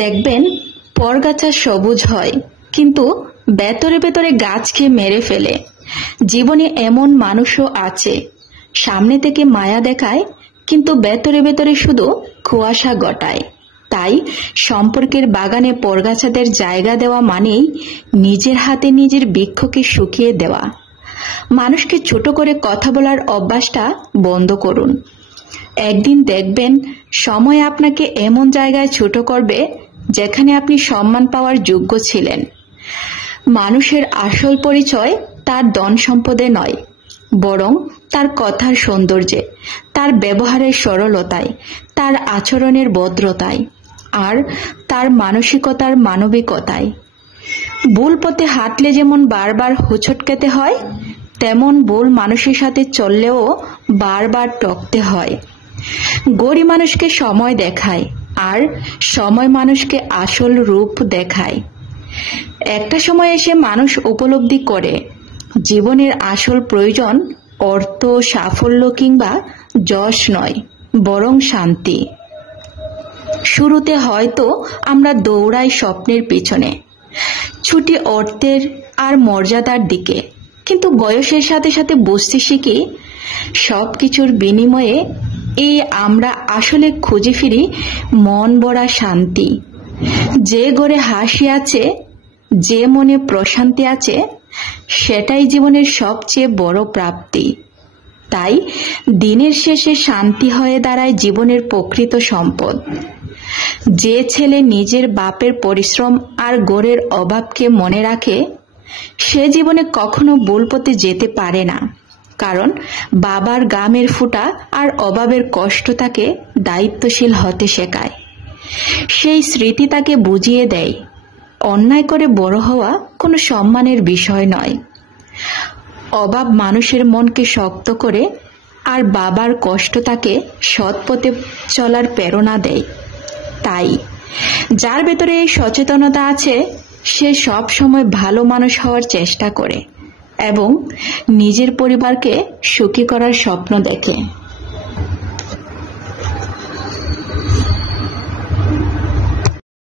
দেখবেন পরগাছা সবুজ হয়, কিন্তু ভেতরে ভেতরে গাছকে মেরে ফেলে। জীবনে এমন মানুষও আছে, সামনে থেকে মায়া দেখায়, কিন্তু ভেতরে ভেতরে শুধু কুয়াশা গটায়। তাই সম্পর্কের বাগানে পরগাছাদের জায়গা দেওয়া মানেই নিজের হাতে নিজের বৃক্ষকে শুকিয়ে দেওয়া। মানুষকে ছোট করে কথা বলার অভ্যাসটা বন্ধ করুন। একদিন দেখবেন সময় আপনাকে এমন জায়গায় ছোট করবে যেখানে আপনি সম্মান পাওয়ার যোগ্য ছিলেন। মানুষের আসল পরিচয় তার ধন সম্পদে নয়, বরং তার কথার সৌন্দর্যে, তার ব্যবহারের সরলতায়, তার আচরণের ভদ্রতায়, আর তার মানসিকতার মানবিকতায়। ভুল পথে হাঁটলে যেমন বারবার হোঁচট খেতে হয়, তেমন ভুল মানুষের সাথে চললেও বারবার টকতে হয়। গড়ি মানুষকে সময় দেখায়, আর সময় মানুষকে আসল রূপ দেখায়। একটা সময় এসে মানুষ উপলব্ধি করে জীবনের আসল প্রয়োজন অর্থ, সাফল্য কিংবা যশ নয়, বরং শান্তি। শুরুতে হয়তো আমরা দৌড়াই স্বপ্নের পিছনে, ছুটি অর্থের আর মর্যাদার দিকে, কিন্তু বয়সের সাথে সাথে বুঝতে শিখি সবকিছুর বিনিময়ে এই আমরা আসলে খুঁজে ফিরি মন ভরা শান্তি। যে ঘরে হাসি আছে, যে মনে প্রশান্তি আছে, সেটাই জীবনের সবচেয়ে বড় প্রাপ্তি। তাই দিনের শেষে শান্তি হয়ে দাঁড়ায় জীবনের প্রকৃত সম্পদ। যে ছেলে নিজের বাপের পরিশ্রম আর ঘরের অভাবকে মনে রাখে, সে জীবনে কখনো ভুল পথে যেতে পারে না, কারণ বাবার ঘামের ফোঁটা আর অভাবের কষ্ট তাকে দায়িত্বশীল হতে শেখায়। সেই স্মৃতি তাকে বুঝিয়ে দেয় অন্যায় করে বড় হওয়া কোনো সম্মানের বিষয় নয়। অভাব মানুষের মনকে শক্ত করে, আর বাবার কষ্ট তাকে সৎ পথে চলার প্রেরণা দেয়। তাই যার ভেতরে এই সচেতনতা আছে, সে সব সময় ভালো মানুষ হওয়ার চেষ্টা করে এবং নিজের পরিবারকে সুখী করার স্বপ্ন দেখে।